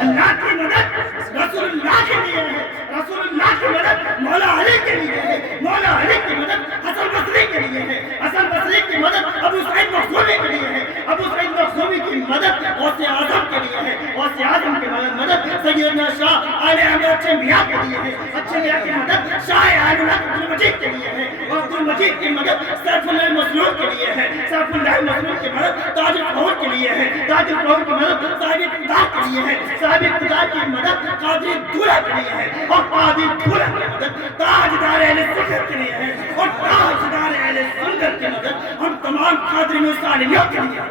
اللہ کی مدد رسول اللہ کے لیے ہے، رسول اللہ کی مدد مولا علی کے لیے ہے، مولا علی کی مدد حسن بصری کے لیے ہے، حسن بصری کی مدد ابو سعید مخزومی کے لیے ہے، ابو سعید مخزومی کی مدد غوث اعظم کے لیے ہے، غوث اعظم کی مدد سیدنا شاہ آل احمد اچھے میاں کے لیے ہے، اچھے میاں کی مدد شاہ آل عبد المجید کے لیے ہے، اور عبد المجید کی مدد سیف اللہ مسلول کے لیے ہے، سیف اللہ مسلول کی مدد تاج الفہود کے لیے ہے، تاج الفہود کی مدد صاحب اقتدار کے لیے ہے، صاحب اقتدار کی مدد قاضی دولہ کے لیے ہے، اور قاضی دولہ کی مدد تاجدار اہل سنت کے لیے ہے، اور تاجدار اہل سنت کی مدد ہم تمام قادرین و سالمیوں کے لیے ہے۔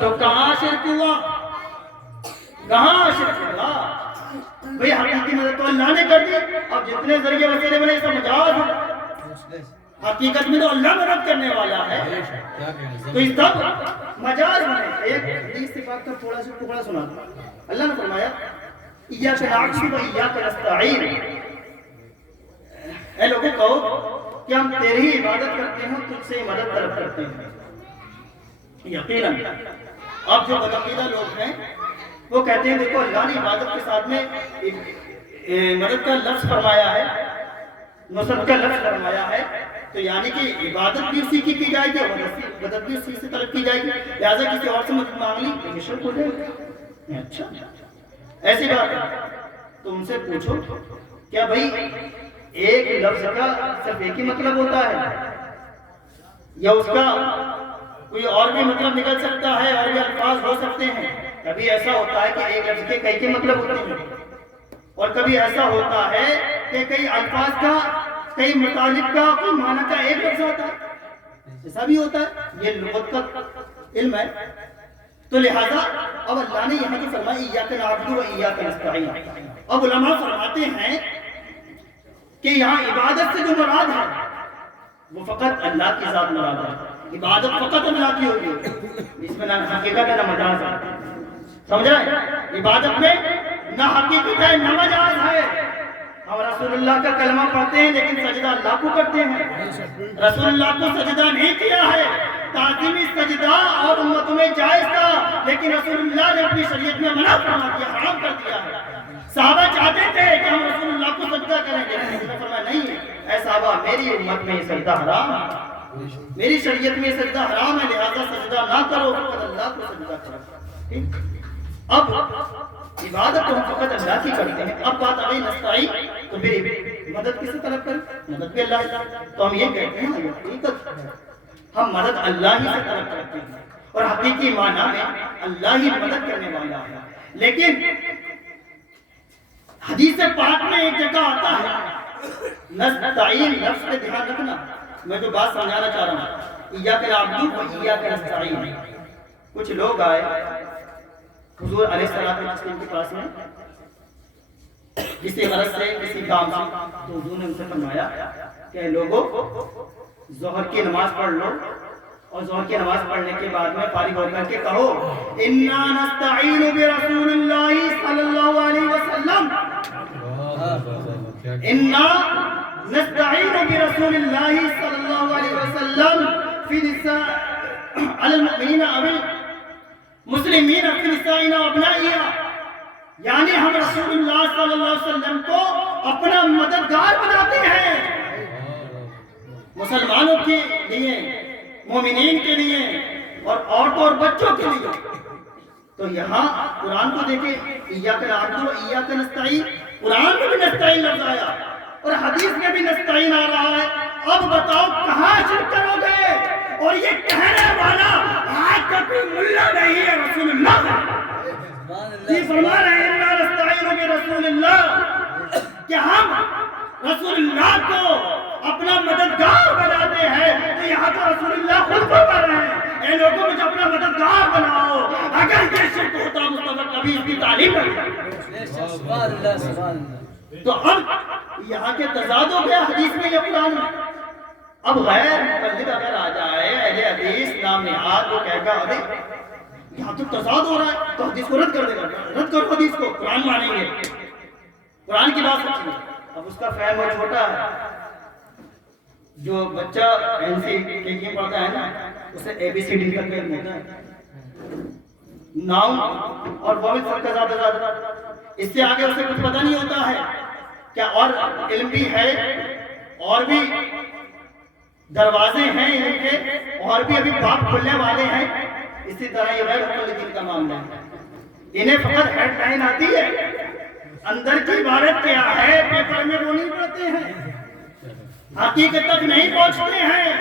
تو کہاں شرک ہوا؟ کہاں شرک ہوا؟ بھئی حقیقی مدد تو اللہ نے کر دی، اب جتنے ذریعے وسیلے بنے سب مجاز ہیں، حقیقت میں تو اللہ مدد کرنے والا ہے، تو اس سب مجاز بنے۔ ایک حدیث سے پاک کا تھوڑا سا ٹکڑا سنا، اللہ نے فرمایا ایاک نعبد و ایاک نستعین، اے لوگوں کہو کہ ہم تیری ہی عبادت کرتے ہیں، تجھ سے مدد طلب کرتے ہیں۔ یقیناً اب جو بدعقیدہ لوگ ہیں وہ کہتے ہیں دیکھو اللہ نے عبادت کے ساتھ میں مدد کا لفظ فرمایا ہے، نصرت کا لفظ فرمایا ہے، تو یعنی کہ عبادت بھی اسی کی جائے گی اور مدد بھی اسی سے طلب کی جائے گی، لہٰذا کسی اور سے مدد مانگ لی تو یہ شرک ہو جائے گا۔ اچھا ایسی بات ہے تو ان سے پوچھو کیا بھائی ایک لفظ کا صرف ایک ہی مطلب ہوتا ہے یا اس کا کوئی اور بھی مطلب نکل سکتا ہے اور بھی الفاظ ہو سکتے ہیں؟ کبھی ایسا ہوتا ہے کہ ایک لفظ کے کئی مطلب ہوتے ہیں، اور کبھی ایسا ہوتا ہے کہ کئی الفاظ کا کئی متعلق کا کوئی معنی کا ایک لفظ ہوتا ہے، ایسا بھی ہوتا ہے، یہ لغت کا علم ہے۔ تو لہذا اب اللہ نے یہاں جو فرمایا ایاک نعبد و ایاک نستعین، اب علماء فرماتے ہیں کہ یہاں عبادت سے جو مراد ہے وہ فقط اللہ کی ذات مراد ہے، عبادت فقط اللہ کی ہوگی، اس میں نہ حقیقت ہے نہ مجاز ہے، سمجھ رہے؟ عبادت میں نہ حقیقت ہے نہ مجاز ہے۔ ہم رسول اللہ کا کلمہ پڑھتے ہیں لیکن سجدہ اللہ کو کرتے ہیں، رسول اللہ کو سجدہ نہیں کیا ہے، تعظیمی سجدہ اور امت میں جائز تھا لیکن رسول اللہ نے اپنی شریعت میں منع فرما دیا، حرام کر دیا ہے۔ صحابہ چاہتے تھے کہ ہم رسول اللہ کو سجدہ کریں، لیکن رسول اللہ فرمایا نہیں اے صحابہ میری امت میں یہ سجدہ حرام ہے، میری شریعت میں سجدہ حرام ہے، لہذا سجدہ نہ کرو، فقط اللہ کو سجدہ کرو۔ ٹھیک؟ اب عبادت تو ہم فقط اللہ کی کرتے ہیں، اب بات آئی نستعین، تو پھر مدد کس سے طلب کریں؟ مدد بھی اللہ سے۔ تو ہم یہ کہتے ہیں حقیقت ہم مدد اللہ ہی سے طلب کرتے ہیں، اور حقیقی معنی میں اللہ ہی مدد کرنے والا ہے۔ لیکن حدیث پاک میں ایک جگہ آتا ہے نستعین، لفظ پہ دھیان رکھنا، میں جو بات سمجھانا چاہ رہا ہوں، ایاک نعبد و ایاک نستعین۔ کچھ لوگ آئے حضور علیہ السلام کے پاس میں کسی غرض سے، کسی کام سے، تو حضور نے ان سے فرمایا کہ لوگوں ظہر کی نماز پڑھ لو، اور ظہر کی نماز پڑھنے کے بعد میں فارغ ہو کر کے کہو انا نستعین برسول اللہ صلی اللہ علیہ وسلم، انا نستعین برسول اللہ صلی اللہ علیہ وسلم فی نساء علی المؤمنین او المسلمین فی نسائنا وابنائنا، یعنی ہم رسول اللہ صلی اللہ علیہ وسلم کو اپنا مددگار بناتے ہیں مسلمانوں کے لیے، مومنین کے لیے، اور عورتوں اور بچوں کے لیے۔ تو یہاں قرآن کو دیکھیں، ایاک نعبد و ایاک نستعین، قرآن میں بھی نستعین لفظ آیا اور حدیث میں بھی نستعین آ رہا ہے۔ اب بتاؤ کہاں شرک کرو گے؟ اور یہ کہنے والا آج تک کوئی ملا نہیں ہے، رسول اللہ یہ فرما رہے ہیں انا نستعین برسول اللہ، کہ ہم رسول اللہ کو اپنا مددگار بناتے ہیں۔ تو یہاں تو رسول اللہ خود فرما رہے ہیں اے لوگوں مجھے اپنا مددگار بناؤ۔ اگر یہ شرک ہوتا مصطفیٰ کبھی اس کی تعلیم کرتا۔ تو اب یہاں کے تضاد ہو گیا حدیث میں یا قرآن میں۔ اب غیر مقلد اگر آ جائے اہل حدیث نام نہاد، وہ کہے گا ارے یہاں تو تضاد ہو رہا ہے، تو حدیث کو رد کر دے گا، رد کرو حدیث کو، قرآن مانیں گے، قرآن کی بات سچی ہے۔ اب اس کا فہم اور چھوٹا ہے، جو بچہ NCERT پڑھتا ہے نا، اسے ABCD کا علم ہوتا ہے، ناؤن اور واؤل سب کا زیادہ، اس سے آگے اسے کچھ پتہ نہیں ہوتا ہے کیا، اور علم بھی ہے، اور بھی دروازے ہیں علم کے، اور بھی ابھی باب کھلنے والے ہیں۔ اسی طرح یہ غیر مقلدین کا معاملہ ہے، انہیں فقط ہیڈ لائن آتی ہے، اندر کی عبارت کیا ہے پیپر میں وہ نہیں پڑھتے ہیں، حقیقت تک نہیں پہنچتے ہیں۔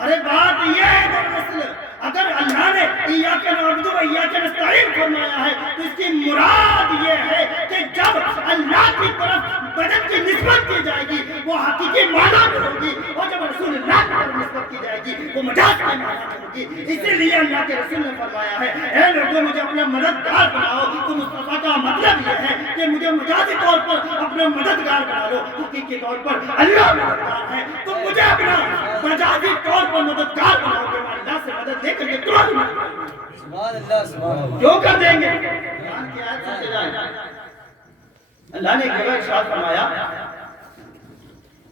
ارے بات یہ ہے دراصل اگر اللہ نے ایاک نعبد و ایاک نستعین فرمایا ہے تو اس کی مراد یہ ہے کہ جب اللہ کی طرف مدد کی نسبت کی جائے گی وہ حقیقی معنی میں ہوگی، اور جب رسول اللہ کی طرف نسبت کی جائے گی وہ مجاز کے معنی میں ہوگی۔ اسی لیے اللہ کے رسول نے فرمایا ہے اے لوگوں مجھے اپنا مددگار بناؤ، تو مصطفیٰ کا مطلب یہ ہے کہ مجھے مجازی طور پر اپنا مددگار بنا لو، حقیقی طور پر اللہ مددگار ہے، تو مجھے اپنا مجازی طور پر مددگار بناؤ گے، اللہ سے مدد لے کر کے ترنت سبحان اللہ کیوں کر دیں گے؟ قرآن کی آیت سمجھ جائیں۔ اللہ نے ایک جگہ ارشاد فرمایا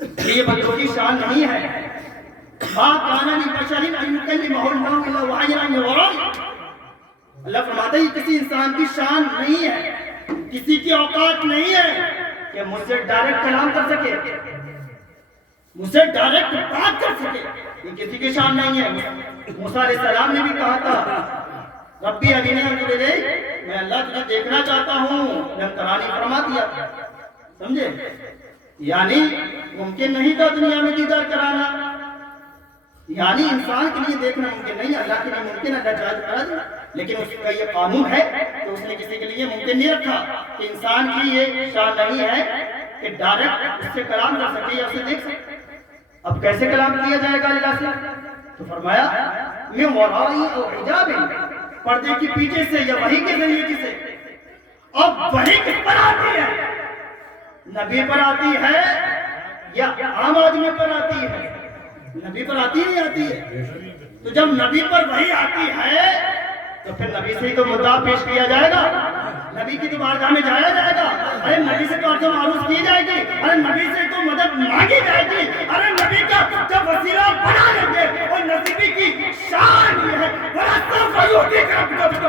کہ یہ بندوں کی شان نہیں ہے، ما کان لبشر ان یکلمہ اللہ الا وحیا من وراء، اللہ فرماتا ہے یہ کسی انسان کی شان نہیں ہے، کسی کی اوقات نہیں ہے کہ مجھ سے ڈائریکٹ کلام کر سکے، مجھ سے ڈائریکٹ بات کر سکے، یہ کسی کی شان نہیں ہے۔ موسیٰ علیہ السلام نے بھی کہا تھا ربی ارینی انظر الیک، میں اللہ تجھے دیکھنا چاہتا ہوں، لم ترانی فرما دیا، سمجھے؟ یعنی ممکن نہیں تھا دنیا میں دیدار کرانا، یعنی انسان کے لیے دیکھنا ممکن نہیں، اللہ کے لیے ممکن ہے، اللہ جائز کرا دیا، لیکن اس کا یہ قانون ہے تو اس نے کسی کے لیے ممکن نہیں رکھا کہ انسان کی یہ شان نہیں ہے کہ ڈائریکٹ اس سے کلام کر سکے یا اسے دیکھ سکے۔ اب کیسے کلام کیا جائے گا اللہ سے؟ تو فرمایا من ورائی او حجاب، پردے کے پیچھے سے یا وحی کے ذریعے سے۔ اب وحی کس پر آتی ہے؟ نبی پر آتی ہے یا عام آدمی پر آتی ہے؟ نبی پر آتی نہیں آتی ہے؟ تو جب نبی پر وحی آتی ہے تو پھر نبی سے ہی تو مدعا پیش کیا جائے گا، نبی کی تو بارگاہ میں جایا جائے گا، ارے نبی سے تو عرض و معروض کی جائے گی، ارے نبی سے تو مدد مانگی جائے گی، ارے نبی کا جب وسیلہ بنا لیں گے، اور نبی کی شان یہ ہے وَلَسْتَغْفِرُ لِرَبِّكَ،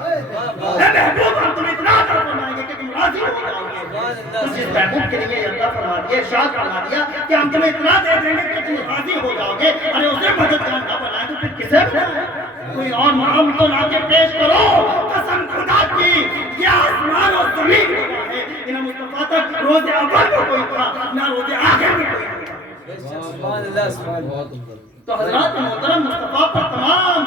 اے محبوب ہم تمہیں اتنا عطا فرمائیں گے کہ تم راضی راضی ہو جاؤ گے۔ تو جس محبوب کے لیے اللہ فرما دیا، ارشاد فرما دیا کہ ہم تمہیں اطلاع دے دیں گے کہ تم راضی ہو جاؤ گے، ارے اسے مددگار نہ بنائیں تو پھر کسے بنائیں؟ کوئی اور نام تو لا کے پیش کرو۔ قسم خدا کی یہ آسمان اور زمین ہے، انہیں مصطفیٰ تک روز اول میں کوئی تھا نہ روز آخر میں کوئی تھا۔ تو حضرات محترم، مصطفیٰ پر تمام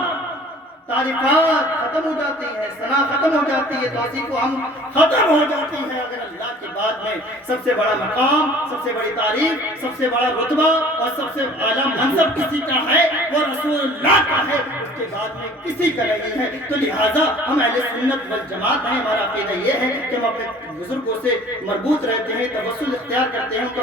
تعریفات ختم ہو جاتی ہیں، ثنا ختم ہو جاتی ہے، توصیف و ہم ختم ہو جاتی ہے، اگر اللہ کے بعد میں سب سے بڑا مقام، سب سے بڑی تعریف، سب سے بڑا رتبہ اور سب سے اعلیٰ منصب کسی کا ہے وہ رسول اللہ کا ہے، اس کے بعد میں کسی کا نہیں ہے۔ تو لہٰذا ہم اہل سنت والجماعت ہیں، ہمارا عقیدہ یہ ہے کہ ہم اپنے بزرگوں سے مربوط رہتے ہیں، توسل اختیار کرتے ہیں، ان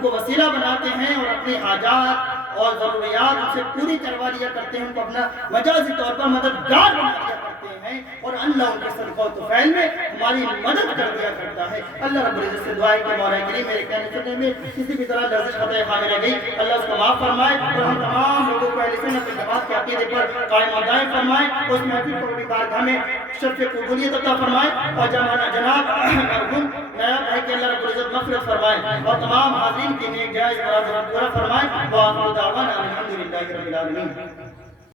کو وسیلہ بناتے ہیں اور اپنی حاجات اور ضروریات ان سے پوری کروا لیا کرتے ہیں، ان کو اپنا مجازی طور پر مددگار بنا دیا کرتے ہیں، اور اللہ ان کے صدقہ و طفیل میں ہماری مدد کر دیا کرتا ہے۔ اللہ رب العزت سے دعا ہے کہ مولا کریم میرے کہنے سننے میں کسی بھی طرح لفظ خطا خامی رہ گئی، اللہ اس کو معاف فرمائے اور ہم تمام لوگوں کو اہل سنت والجماعت کے عقیدے پر قائم و دائم فرمائے، اس محفل کو اپنی بارگاہ میں شرف قبولیت عطا فرمائے، اور جناب مرحوم نائب ہے کہ اللہ رب العزت مغفرت فرمائے اور تمام حاضرین کی نیک جائز مراد پورا فرمائے۔ وآخر دعوانا الحمدللہ رب العالمین۔